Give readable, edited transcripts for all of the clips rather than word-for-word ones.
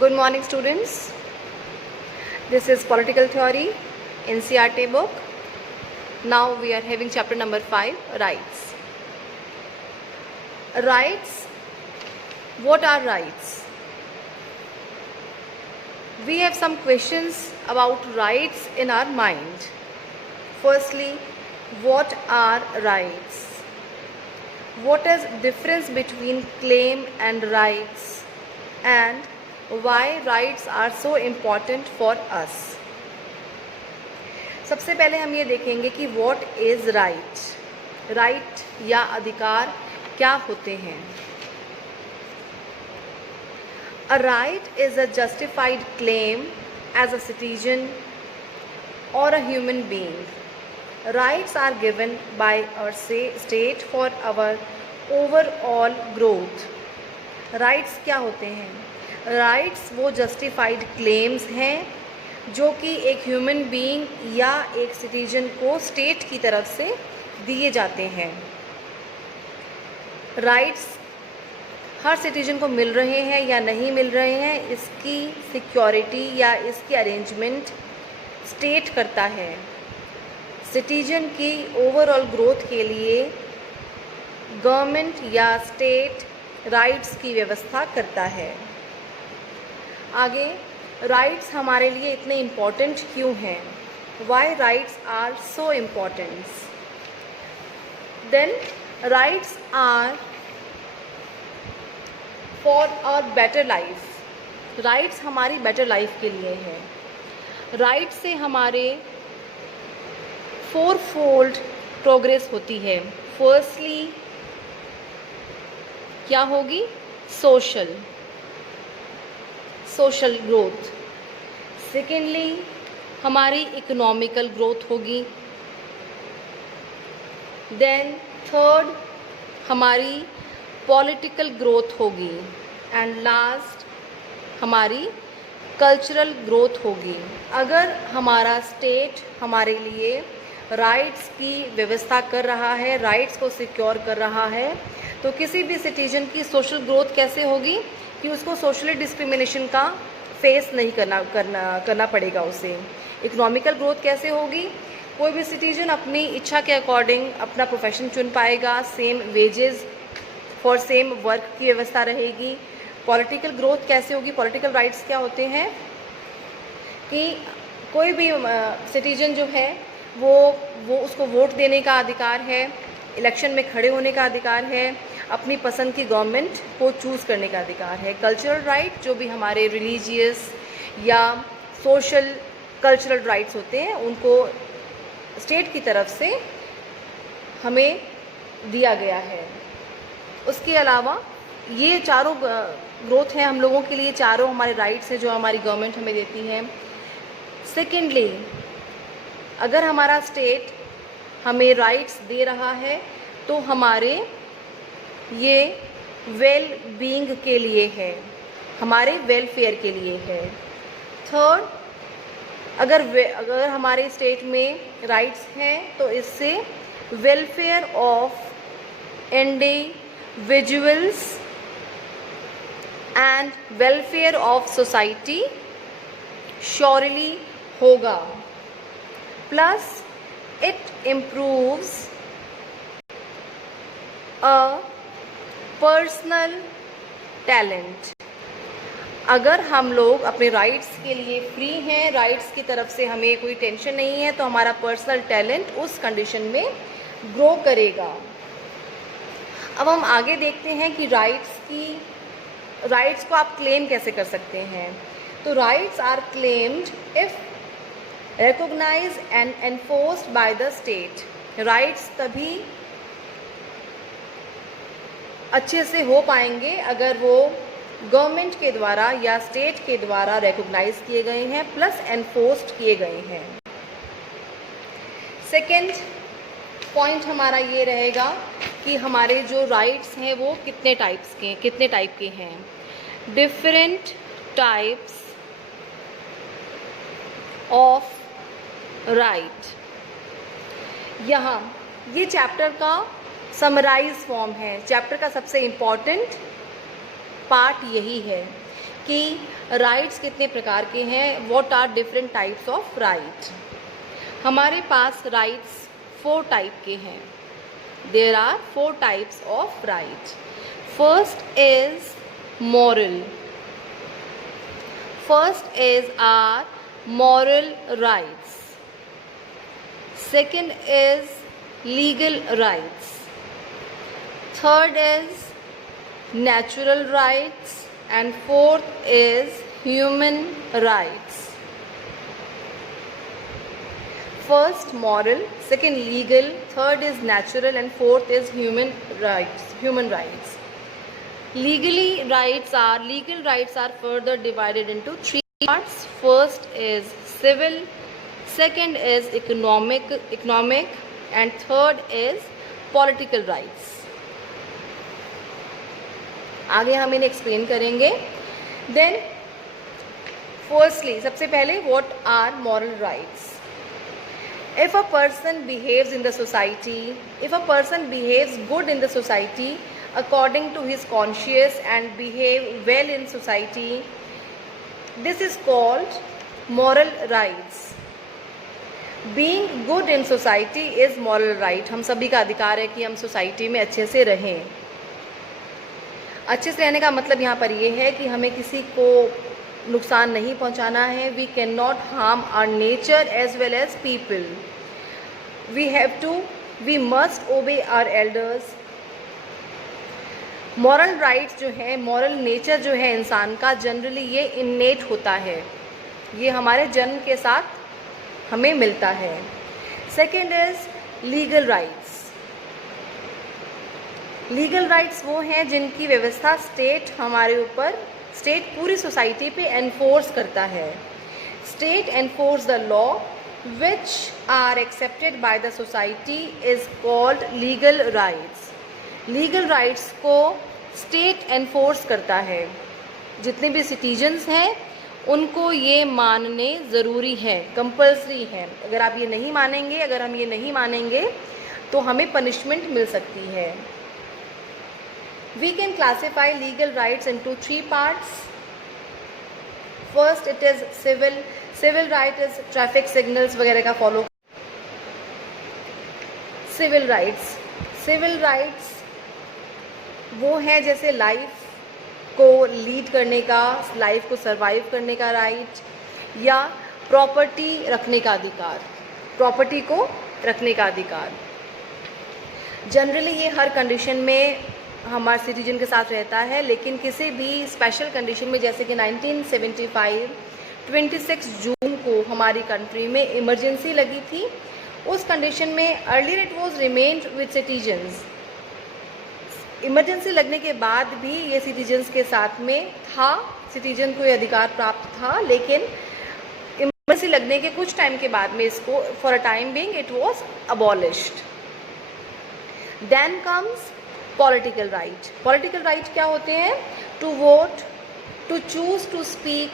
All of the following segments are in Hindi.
Good morning, students. This is Political Theory, NCERT book. Now we are having chapter number 5, Rights. Rights. What are rights? We have some questions about rights in our mind. Firstly, what are rights? What is difference between claim and rights? And why rights are so important for us? सबसे पहले हम ये देखेंगे कि what is right? Right या अधिकार क्या होते हैं? A right is a justified claim as a citizen or a human being. Rights are given by our state for our overall growth. Rights क्या होते हैं? राइट्स वो जस्टिफाइड क्लेम्स हैं जो कि एक ह्यूमन बीइंग या एक सिटीजन को स्टेट की तरफ से दिए जाते हैं. राइट्स हर सिटीजन को मिल रहे हैं या नहीं मिल रहे हैं, इसकी सिक्योरिटी या इसकी अरेंजमेंट स्टेट करता है. सिटीजन की ओवरऑल ग्रोथ के लिए गवर्नमेंट या स्टेट राइट्स की व्यवस्था करता है. आगे, राइट्स हमारे लिए इतने इम्पॉर्टेंट क्यों हैं? Why rights are so important? Then rights are for our better life. Rights हमारी बेटर लाइफ के लिए है. राइट से हमारे फोरफोल्ड प्रोग्रेस होती है. फर्स्टली क्या होगी? Social growth. सेकेंडली हमारी इकोनॉमिकल ग्रोथ होगी. देन थर्ड हमारी पॉलिटिकल ग्रोथ होगी. एंड लास्ट हमारी कल्चरल ग्रोथ होगी. अगर हमारा स्टेट हमारे लिए राइट्स की व्यवस्था कर रहा है, राइट्स को सिक्योर कर रहा है, तो किसी भी सिटीजन की सोशल ग्रोथ कैसे होगी कि उसको सोशली डिस्क्रिमिनेशन का फेस नहीं करना पड़ेगा उसे. इकोनॉमिकल ग्रोथ कैसे होगी? कोई भी सिटीजन अपनी इच्छा के अकॉर्डिंग अपना प्रोफेशन चुन पाएगा. Same wages for same work की व्यवस्था रहेगी. पॉलिटिकल ग्रोथ कैसे होगी? पॉलिटिकल राइट्स क्या होते हैं कि कोई भी सिटीजन जो है वो उसको वोट देने का अधिकार है, इलेक्शन में खड़े होने का अधिकार है, अपनी पसंद की गवर्नमेंट को चूज़ करने का अधिकार है. कल्चरल राइट जो भी हमारे रिलीजियस या सोशल कल्चरल राइट्स होते हैं उनको स्टेट की तरफ से हमें दिया गया है. उसके अलावा ये चारों ग्रोथ हैं हम लोगों के लिए, चारों हमारे राइट्स हैं जो हमारी गवर्नमेंट हमें देती है. सेकेंडली, अगर हमारा स्टेट हमें राइट्स दे रहा है तो हमारे ये वेल बीइंग के लिए है, हमारे वेलफेयर के लिए है. थर्ड, अगर हमारे स्टेट में राइट्स हैं तो इससे welfare of individuals and welfare of society surely होगा. Plus it improves a personal talent. अगर हम लोग अपने राइट्स के लिए फ्री हैं, राइट्स की तरफ से हमें कोई टेंशन नहीं है, तो हमारा पर्सनल टैलेंट उस कंडीशन में ग्रो करेगा. अब हम आगे देखते हैं कि राइट्स को आप क्लेम कैसे कर सकते हैं. तो rights are claimed if recognized and enforced by the state. Rights तभी अच्छे से हो पाएंगे अगर वो गवर्नमेंट के द्वारा या स्टेट के द्वारा रिकॉग्नाइज किए गए हैं प्लस एनफोर्स्ड किए गए हैं. सेकेंड पॉइंट हमारा ये रहेगा कि हमारे जो राइट्स हैं वो कितने टाइप के हैं. Different types of right. यहाँ ये चैप्टर का समराइज फॉर्म है. चैप्टर का सबसे इम्पॉर्टेंट पार्ट यही है कि राइट्स कितने प्रकार के हैं, what are different types of right. हमारे पास राइट्स 4 टाइप के हैं। There are 4 types of right. First is moral. First is are moral rights. Second is legal rights. Third is natural rights, and fourth is human rights. First moral, second legal, third is natural, and fourth is human rights. Legal rights are further divided into 3 parts. First is civil, second is economic, and third is political rights. आगे हम इन्हें एक्सप्लेन करेंगे। देन फर्स्टली, सबसे पहले, what are moral rights. If a person behaves in the society, if a person behaves good in the society according to his conscious and behave well in society, this is called moral rights. Being good in society is moral right. हम सभी का अधिकार है कि हम सोसाइटी में अच्छे से रहें। अच्छे से रहने का मतलब यहाँ पर ये है कि हमें किसी को नुकसान नहीं पहुँचाना है। We can not harm our nature as well as people. We must obey our elders. Moral rights जो है, मॉरल नेचर जो है इंसान का, जनरली ये इन्नेट होता है, ये हमारे जन्म के साथ हमें मिलता है। Second is legal rights. Legal rights वो हैं जिनकी व्यवस्था स्टेट हमारे ऊपर, स्टेट पूरी सोसाइटी पे एनफोर्स करता है। State enforce the law which are accepted by the society is called legal rights. Legal rights को स्टेट एनफोर्स करता है। जितने भी सिटीजन्स हैं उनको ये मानने ज़रूरी है, कंपल्सरी है। अगर आप ये नहीं मानेंगे, अगर हम ये नहीं मानेंगे तो हमें पनिशमेंट मिल सकती है। We can classify legal rights into 3 parts. First, it is civil. Civil right is traffic signals वगैरह का follow. Civil rights वो हैं जैसे लाइफ को लीड करने का, लाइफ को सर्वाइव करने का राइट, या प्रॉपर्टी रखने का अधिकार, प्रॉपर्टी को रखने का अधिकार। जनरली ये हर कंडीशन में हमारे सिटीजन के साथ रहता है, लेकिन किसी भी स्पेशल कंडीशन में, जैसे कि 1975 26 जून को हमारी कंट्री में इमरजेंसी लगी थी, उस कंडीशन में earlier it was remained with citizens. Emergency लगने के बाद भी ये सिटीजन्स के साथ में था, सिटीजन को ये अधिकार प्राप्त था, लेकिन इमरजेंसी लगने के कुछ टाइम के बाद में इसको for a time being it was abolished. Then comes political right. Political right क्या होते हैं? To vote, to choose to speak,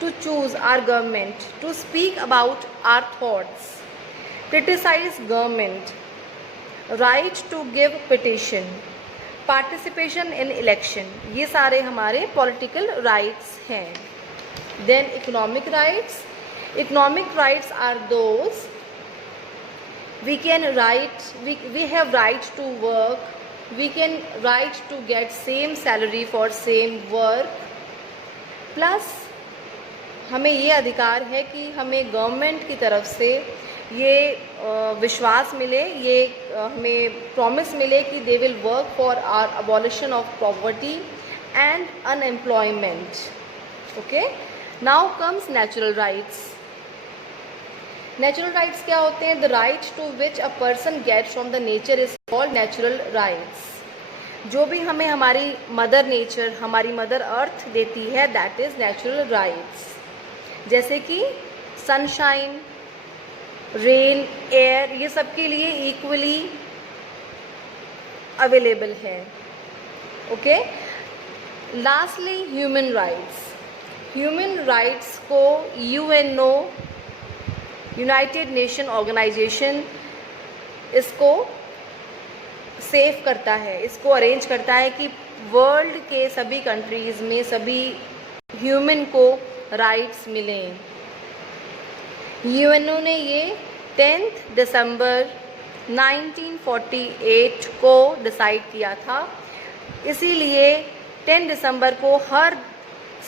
to choose our government, to speak about our thoughts, criticise government, right to give petition, participation in election, ये सारे हमारे पॉलिटिकल राइट्स हैं। Then economic rights. Economic rights are those we can write, we have right to work, we can right to get same salary for same work, plus हमें ये अधिकार है कि हमें गवर्नमेंट की तरफ से ये विश्वास मिले, ये हमें प्रॉमिस मिले कि they will work for our abolition of poverty and unemployment. Okay, now comes natural rights. Natural rights क्या होते हैं? The right to which a person get from the nature is called natural rights. जो भी हमें हमारी मदर नेचर, हमारी मदर अर्थ देती है, दैट इज़ नेचुरल राइट्स। जैसे कि सनशाइन, रेन, एयर, ये सब के लिए इक्वली अवेलेबल है। Okay, lastly human rights. Human rights को यूएनओ, यूनाइटेड नेशन ऑर्गेनाइजेशन, इसको सेव करता है, इसको अरेंज करता है कि वर्ल्ड के सभी कंट्रीज़ में सभी ह्यूमन को राइट्स मिलें। यूएनओ ने ये 10 दिसंबर 1948 को डिसाइड किया था। इसीलिए 10 दिसंबर को हर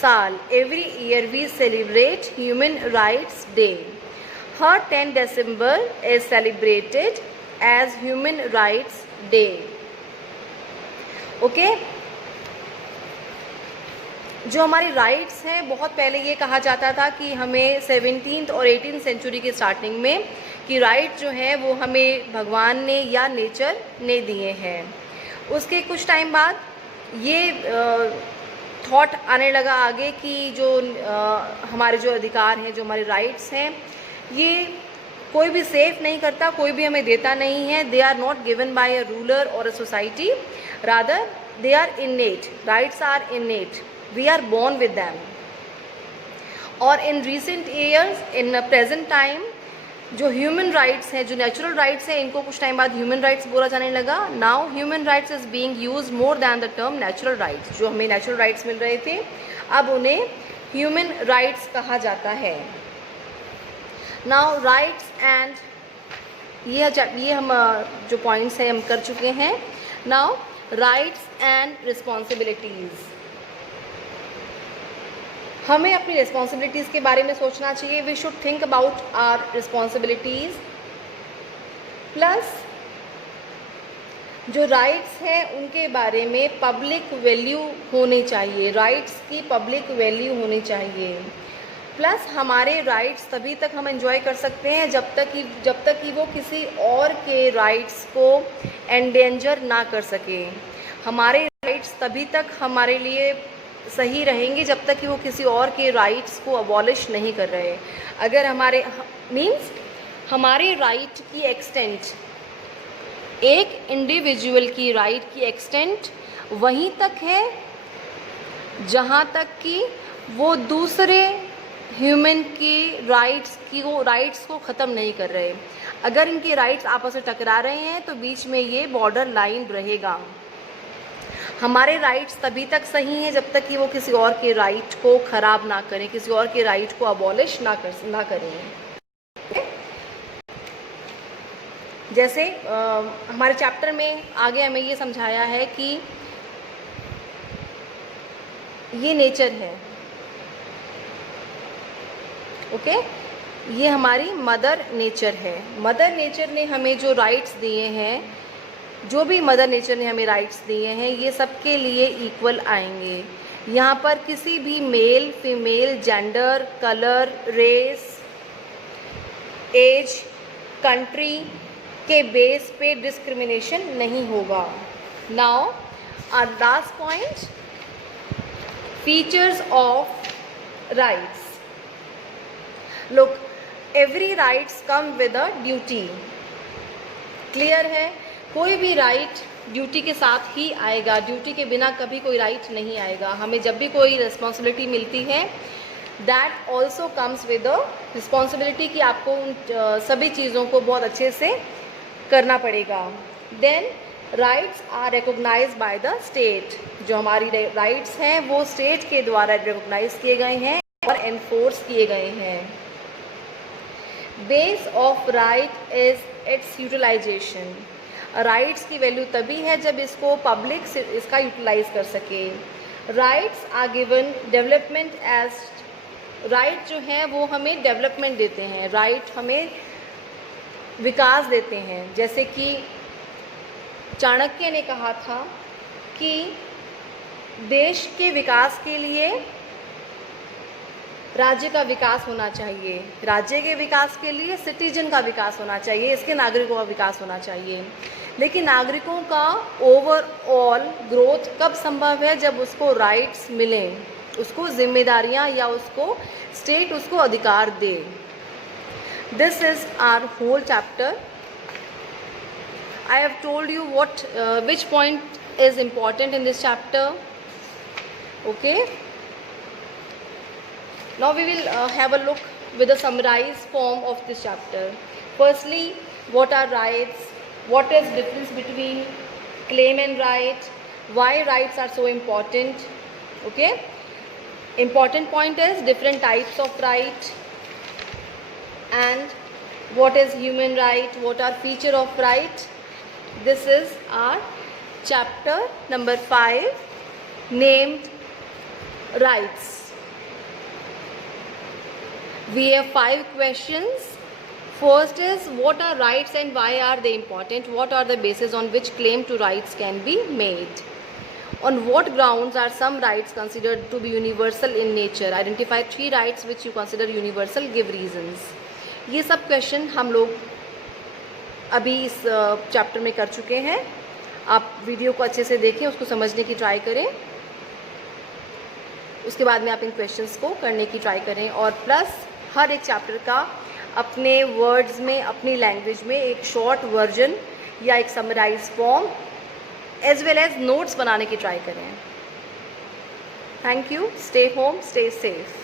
साल every year we celebrate human rights day. हर 10 December is celebrated as human rights day. Okay, जो हमारी राइट्स हैं, बहुत पहले ये कहा जाता था कि हमें 17th और 18th सेंचुरी के स्टार्टिंग में कि राइट जो है वो हमें भगवान ने या नेचर ने दिए हैं। उसके कुछ टाइम बाद ये थॉट आने लगा आगे कि जो हमारे जो अधिकार हैं, जो हमारे राइट्स हैं, ये कोई भी सेफ नहीं करता, कोई भी हमें देता नहीं है। They are not given by a ruler और a society, rather they are innate. Rights are innate, we are born with them। और in recent years, in present time, जो ह्यूमन राइट्स हैं, जो नेचुरल राइट्स हैं, इनको कुछ टाइम बाद ह्यूमन राइट्स बोला जाने लगा। Now human rights is being used more than the term natural rights. जो हमें नेचुरल राइट्स मिल रहे थे, अब उन्हें ह्यूमन राइट्स कहा जाता है। नाउ राइट्स एंड ये हम जो पॉइंट्स हैं हम कर चुके हैं। Now rights and responsibilities. हमें अपनी रिस्पॉन्सिबिलिटीज़ के बारे में सोचना चाहिए। We should think about our responsibilities. Plus जो राइट्स हैं उनके बारे में पब्लिक वैल्यू होनी चाहिए, राइट्स की पब्लिक वैल्यू होनी चाहिए। प्लस हमारे राइट्स तभी तक हम एंजॉय कर सकते हैं जब तक कि वो किसी और के राइट्स को एंडेंजर ना कर सके। हमारे राइट्स तभी तक हमारे लिए सही रहेंगे जब तक कि वो किसी और के राइट्स को अबॉलिश नहीं कर रहे। अगर हमारे हमारे राइट की एक्सटेंट, एक इंडिविजुअल की राइट की एक्सटेंट वहीं तक है जहाँ तक कि वो दूसरे ह्यूमन की राइट्स को ख़त्म नहीं कर रहे। अगर इनके राइट्स आपस में टकरा रहे हैं तो बीच में ये बॉर्डर लाइन रहेगा। हमारे राइट्स तभी तक सही हैं जब तक कि वो किसी और के राइट को ख़राब ना करें, किसी और के राइट को अबॉलिश ना करें। जैसे हमारे चैप्टर में आगे हमें ये समझाया है कि ये नेचर है। ओके, ये हमारी मदर नेचर है। मदर नेचर ने हमें जो राइट्स दिए हैं, जो भी मदर नेचर ने हमें राइट्स दिए हैं, ये सबके लिए इक्वल आएंगे। यहाँ पर किसी भी male, female, gender, colour, race, age, country के बेस पे डिस्क्रिमिनेशन नहीं होगा। Now our last point, features of rights. Look, every rights come with a duty. Clear है? कोई भी राइट ड्यूटी के साथ ही आएगा, ड्यूटी के बिना कभी कोई राइट नहीं आएगा। हमें जब भी कोई रिस्पॉन्सिबिलिटी मिलती है, that also comes with a responsibility कि आपको उन सभी चीज़ों को बहुत अच्छे से करना पड़ेगा। Then rights are recognised by the state. जो हमारी राइट्स हैं वो स्टेट के द्वारा रिकॉग्नाइज किए गए हैं और एनफोर्स किए गए हैं। Base of right is its utilisation. Rights की वैल्यू तभी है जब इसको पब्लिक से इसका यूटिलाइज कर सके। Rights are given development age. Right जो हैं वो हमें डेवलपमेंट देते हैं, राइट हमें विकास देते हैं। जैसे कि चाणक्य ने कहा था कि देश के विकास के लिए राज्य का विकास होना चाहिए, राज्य के विकास के लिए सिटीजन का विकास होना चाहिए, इसके नागरिकों का विकास होना चाहिए। लेकिन नागरिकों का ओवरऑल ग्रोथ कब संभव है? जब उसको राइट्स मिलें, उसको जिम्मेदारियां या उसको स्टेट उसको अधिकार दे। This is our whole chapter. I have told you which point is important in this chapter. Okay, now we will have a look with a summarized form of this chapter. Firstly, what are rights? What is difference between claim and right? why rights are so important. Okay, important point is different types of right, and what is human right, what are feature of right. This is our chapter number 5 named rights. We have 5 questions. First is, what are rights and why are they important? What are the bases on which claim to rights can be made? On what grounds are some rights considered to be universal in nature? Identify 3 rights which you consider universal, give reasons. ये सब क्वेश्चन हम लोग अभी इस चैप्टर में कर चुके हैं. आप वीडियो को अच्छे से देखें, उसको समझने की ट्राई करें, उसके बाद में आप इन क्वेश्चंस को करने की ट्राई करें. और प्लस हर एक चैप्टर का अपने वर्ड्स में, अपनी लैंग्वेज में एक शॉर्ट वर्जन या एक summarise form as well as notes बनाने की ट्राई करें. Thank you. Stay home, stay safe.